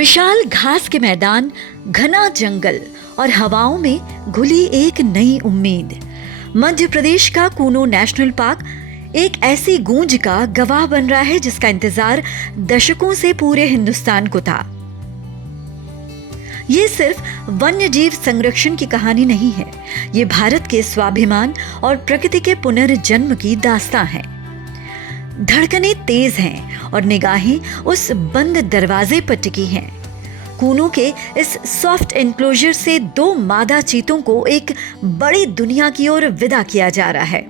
विशाल घास के मैदान, घना जंगल और हवाओं में घुली एक नई उम्मीद। मध्य प्रदेश का कूनो नेशनल पार्क एक ऐसी गूंज का गवाह बन रहा है जिसका इंतजार दशकों से पूरे हिंदुस्तान को था। ये सिर्फ वन्य जीव संरक्षण की कहानी नहीं है, ये भारत के स्वाभिमान और प्रकृति के पुनर्जन्म की दास्तां है। धड़कनें तेज हैं और निगाहें उस बंद दरवाजे पर टिकी हैं। कूनो के इस सॉफ्ट एनक्लोजर से दो मादा चीतों को एक बड़ी दुनिया की ओर विदा किया जा रहा है।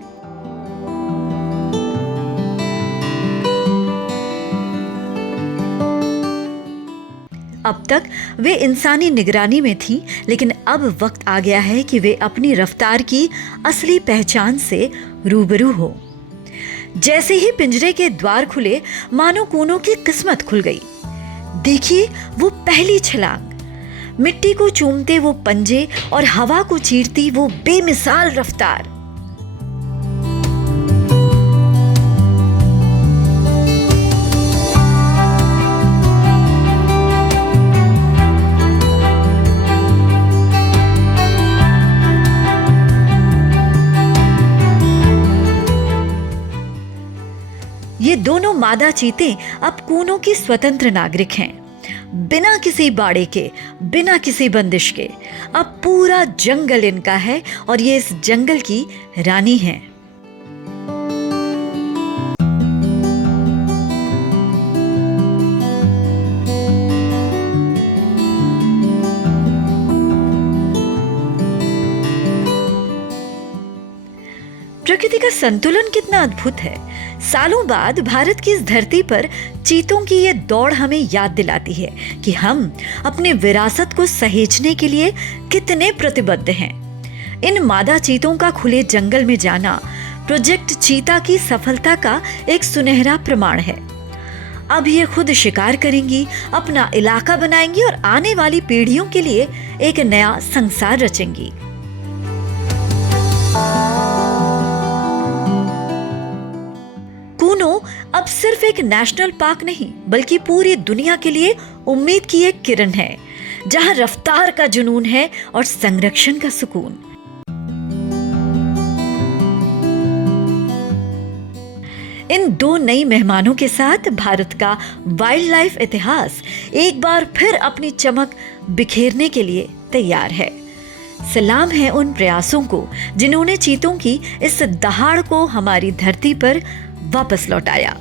अब तक वे इंसानी निगरानी में थीं, लेकिन अब वक्त आ गया है कि वे अपनी रफ्तार की असली पहचान से रूबरू हो। जैसे ही पिंजरे के द्वार खुले, मानो कूनो की किस्मत खुल गई। देखिए वो पहली छलांग, मिट्टी को चूमते वो पंजे और हवा को चीरती वो बेमिसाल रफ्तार। ये दोनों मादा चीते अब कूनो की स्वतंत्र नागरिक हैं। बिना किसी बाड़े के, बिना किसी बंदिश के अब पूरा जंगल इनका है और ये इस जंगल की रानी हैं। प्रकृति का संतुलन कितना अद्भुत है। सालों बाद भारत की इस धरती पर चीतों की ये दौड़ हमें याद दिलाती है कि हम अपने विरासत को सहेजने के लिए कितने प्रतिबद्ध हैं। इन मादा चीतों का खुले जंगल में जाना प्रोजेक्ट चीता की सफलता का एक सुनहरा प्रमाण है। अब ये खुद शिकार करेंगी, अपना इलाका बनाएंगी और आने वाली पीढ़ियों के लिए एक नया संसार रचेंगी। कूनो अब सिर्फ एक नेशनल पार्क नहीं, बल्कि पूरी दुनिया के लिए उम्मीद की एक किरण है, जहां रफ्तार का जुनून है और संरक्षण का सुकून। इन दो नई मेहमानों के साथ भारत का वाइल्ड लाइफ इतिहास एक बार फिर अपनी चमक बिखेरने के लिए तैयार है। सलाम है उन प्रयासों को जिन्होंने चीतों की इस दहाड़ को हमारी धरती पर वापस लौटाया।